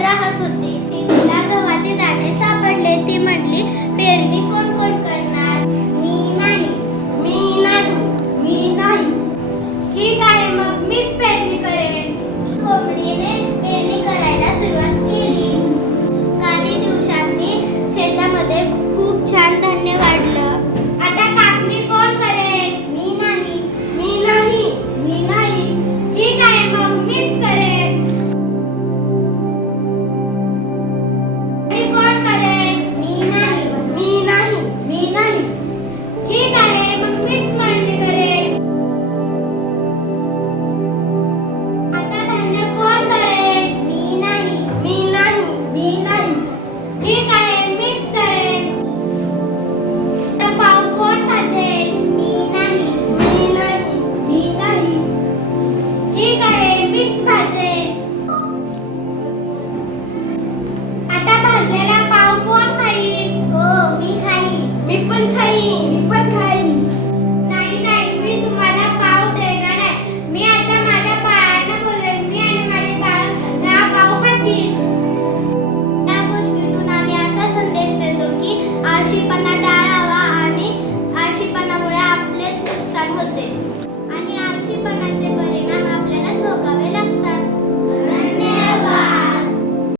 राहत होते. तिला गव्हाचे दाणे सापडले. ती म्हटली 你分开你分